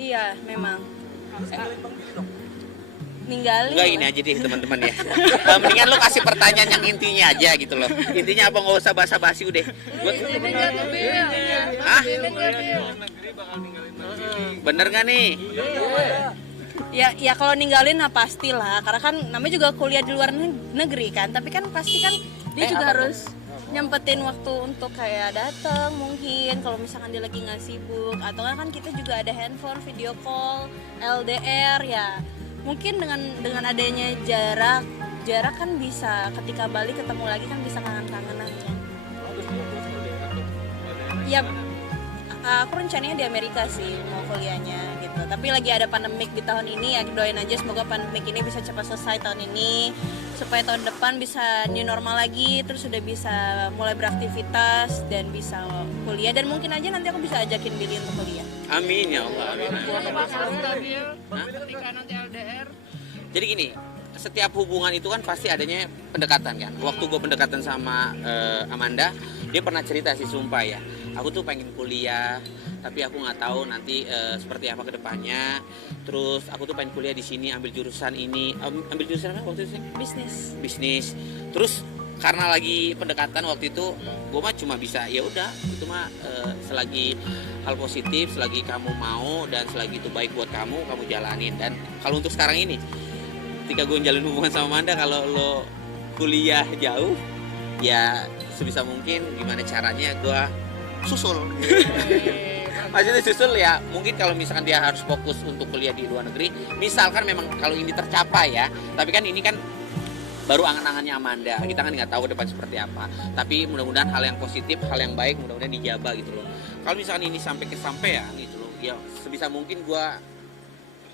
Iya, memang. Ninggalin. Enggak, ini aja deh teman-teman ya. Mendingan lo kasih pertanyaan yang intinya aja gitu loh. Intinya apa, nggak usah basa-basi udah. Hah? Bener nggak nih? Ya kalau ninggalin nah pastilah, karena kan namanya juga kuliah di luar negeri kan, tapi kan pasti kan dia juga harus nyempetin waktu untuk kayak datang mungkin kalau misalkan dia lagi nggak sibuk, atau kan kita juga ada handphone video call LDR ya, mungkin dengan adanya jarak kan bisa ketika balik ketemu lagi kan bisa kangen-kangenan ya. Aku rencananya di Amerika sih mau kuliahnya gitu, tapi lagi ada pandemik di tahun ini ya, doain aja semoga pandemik ini bisa cepat selesai tahun ini supaya tahun depan bisa new normal lagi, terus sudah bisa mulai beraktivitas dan bisa kuliah, dan mungkin aja nanti aku bisa ajakin Billy untuk kuliah. Amin ya Allah. Amin. Jadi gini, setiap hubungan itu kan pasti adanya pendekatan kan. Waktu gue pendekatan sama Amanda, dia pernah cerita sih, sumpah ya, aku tuh pengen kuliah tapi aku nggak tahu nanti seperti apa kedepannya. Terus aku tuh pengen kuliah di sini, ambil jurusan ini, ambil jurusan apa waktu itu sih? Bisnis. Terus karena lagi pendekatan waktu itu, gue mah cuma bisa ya udah, itu mah selagi hal positif, selagi kamu mau dan selagi itu baik buat kamu jalanin. Dan kalau untuk sekarang ini, ketika gue jalin hubungan sama Amanda, kalau lo kuliah jauh, ya sebisa mungkin gimana caranya gue susul. Maksudnya susul ya, mungkin kalau misalkan dia harus fokus untuk kuliah di luar negeri, misalkan memang kalau ini tercapai ya, tapi kan ini kan baru angan-angannya Amanda, kita kan nggak tahu depan seperti apa, tapi mudah-mudahan hal yang positif, hal yang baik mudah-mudahan dijaba gitu loh. Kalau misalkan ini sampai kesampaian gitu loh, ya sebisa mungkin gue,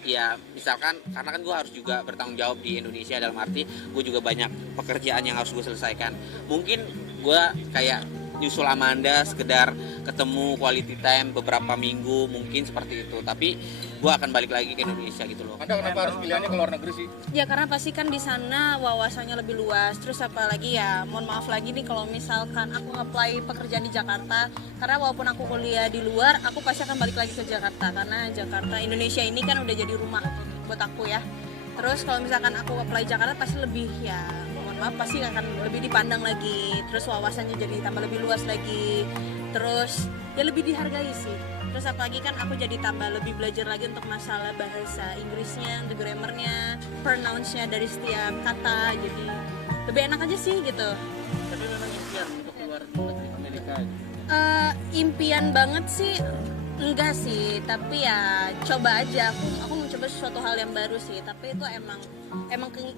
ya misalkan, karena kan gue harus juga bertanggung jawab di Indonesia, dalam arti gue juga banyak pekerjaan yang harus gue selesaikan. Mungkin gue kayak nyusul Amanda sekedar ketemu quality time beberapa minggu, mungkin seperti itu, tapi gue akan balik lagi ke Indonesia gitu loh. Anda kenapa harus pilihannya ke luar negeri sih? Ya karena pasti kan di sana wawasannya lebih luas. Terus apalagi ya, mohon maaf lagi nih kalau misalkan aku nge-apply pekerjaan di Jakarta, karena walaupun aku kuliah di luar, aku pasti akan balik lagi ke Jakarta, karena Jakarta, Indonesia ini kan udah jadi rumah buat aku ya. Terus kalau misalkan aku apply Jakarta pasti lebih, ya mohon maaf, pasti akan lebih dipandang lagi. Terus wawasannya jadi tambah lebih luas lagi. Terus ya lebih dihargai sih. Terus apalagi kan aku jadi tambah lebih belajar lagi untuk masalah bahasa Inggrisnya, untuk grammarnya, pronounce-nya dari setiap kata, jadi lebih enak aja sih gitu. Tapi memang impian untuk keluar negeri Amerika. Impian banget sih enggak sih, tapi ya coba aja, aku mencoba sesuatu hal yang baru sih, tapi itu emang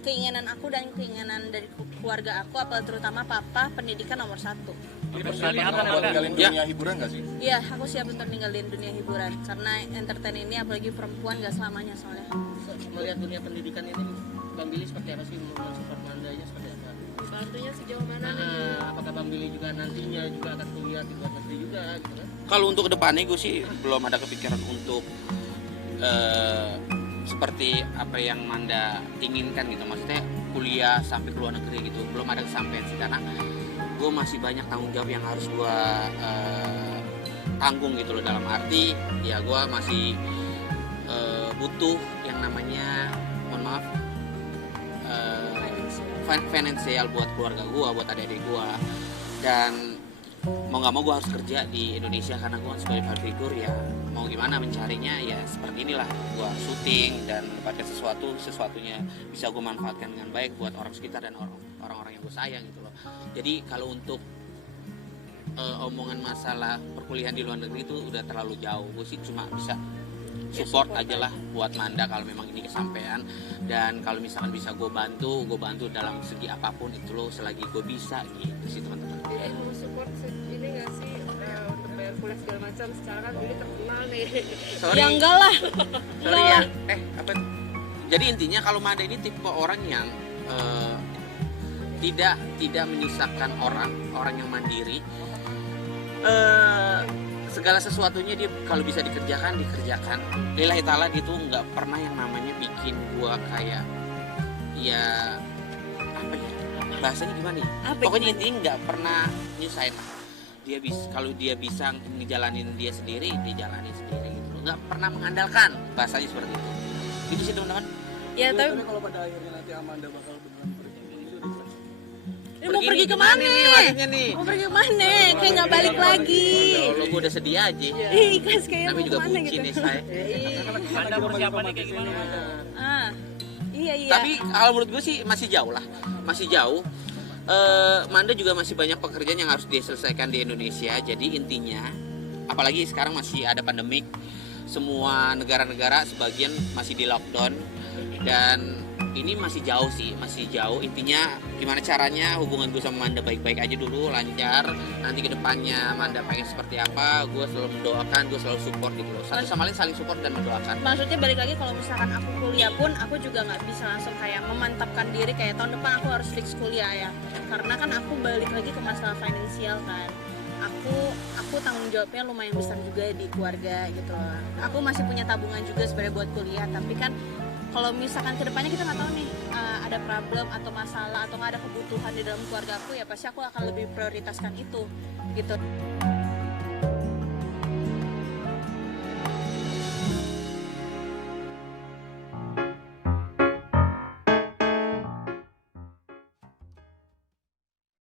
keinginan aku dan keinginan dari keluarga aku, apalagi terutama papa, pendidikan nomor satu. Buat ninggalin dunia hiburan nggak sih? Iya, aku siap untuk ninggalin dunia hiburan, karena entertain ini apalagi perempuan gak selamanya soalnya. Melihat dunia pendidikan ini, Bang Billy seperti apa sih, mensupport Mandanya seperti apa? Bantunya sejauh mana nih? Apakah Bang Billy juga nantinya juga akan kuliah di luar negeri juga gitu kan? Kalau untuk kedepannya gue sih belum ada kepikiran untuk seperti apa yang Manda inginkan gitu, maksudnya kuliah sampai ke luar negeri gitu, belum ada kesampaian sih, karena gue masih banyak tanggung jawab yang harus gue tanggung gitu loh, dalam arti ya gue masih butuh yang namanya, mohon maaf, finansial buat keluarga gue, buat adik-adik gue, dan mau nggak mau gue harus kerja di Indonesia karena gue sebagai public figure, ya mau gimana mencarinya ya seperti inilah, gue syuting dan mendapatkan sesuatunya bisa gue manfaatkan dengan baik buat orang sekitar dan orang-orang yang gue sayang gitu loh. Jadi kalau untuk omongan masalah perkuliahan di luar negeri itu udah terlalu jauh, gue sih cuma bisa support aja lah buat Manda kalau memang ini kesampaian, dan kalau misalkan bisa gue bantu dalam segi apapun itu loh, selagi gue bisa gitu sih teman-teman. Jadi mau support ini nggak sih untuk bayar kuliah segala macam, secara kan Billy terkenal nih. Sorry. Ya enggak lah. Sorry ya. Apa? Jadi intinya kalau Manda ini tipe orang yang tidak menyusahkan orang yang mandiri. Segala sesuatunya dia kalau bisa dikerjakan. Lillahi ta'ala, dia tuh nggak pernah yang namanya bikin gua kayak, ya apa ya bahasanya gimana ya, pokoknya intinya nggak pernah nyusahin. Kalau dia bisa ngejalanin dia sendiri, dia jalanin sendiri gitu loh. nggak pernah mengandalkan, bahasanya seperti itu. Itu sih teman-teman. Ya tapi kalau pada akhirnya nanti Amanda bakal beneran pergi, ini mau pergi kemana nih maksudnya nih? mau pergi kemana kayak nggak balik lagi. Kalau gue udah sedih aja. Ikhlas kayak Tapi mau juga kemana bucin gitu. nih saya. Anda persiapannya kayak gimana? Ah, iya. Tapi kalau menurut gue sih masih jauh lah, masih jauh. Manda juga masih banyak pekerjaan yang harus diselesaikan di Indonesia. Jadi intinya, apalagi sekarang masih ada pandemik, semua negara-negara sebagian masih di lockdown dan ini masih jauh sih, masih jauh. Intinya gimana caranya hubungan gue sama Manda baik-baik aja dulu, lancar. Nanti kedepannya Manda pengen seperti apa, gue selalu mendoakan, gue selalu support gitu loh. Satu sama lain saling support dan mendoakan. Maksudnya balik lagi kalau misalkan aku kuliah pun aku juga nggak bisa langsung kayak memantapkan diri kayak tahun depan aku harus fix kuliah ya, karena kan aku balik lagi ke masalah finansial kan. Aku tanggung jawabnya lumayan besar juga di keluarga gitu loh. Aku masih punya tabungan juga sebenarnya buat kuliah, tapi kan kalau misalkan kedepannya kita nggak tahu nih ada problem atau masalah atau nggak ada kebutuhan di dalam keluarga aku, ya pasti aku akan lebih prioritaskan itu gitu.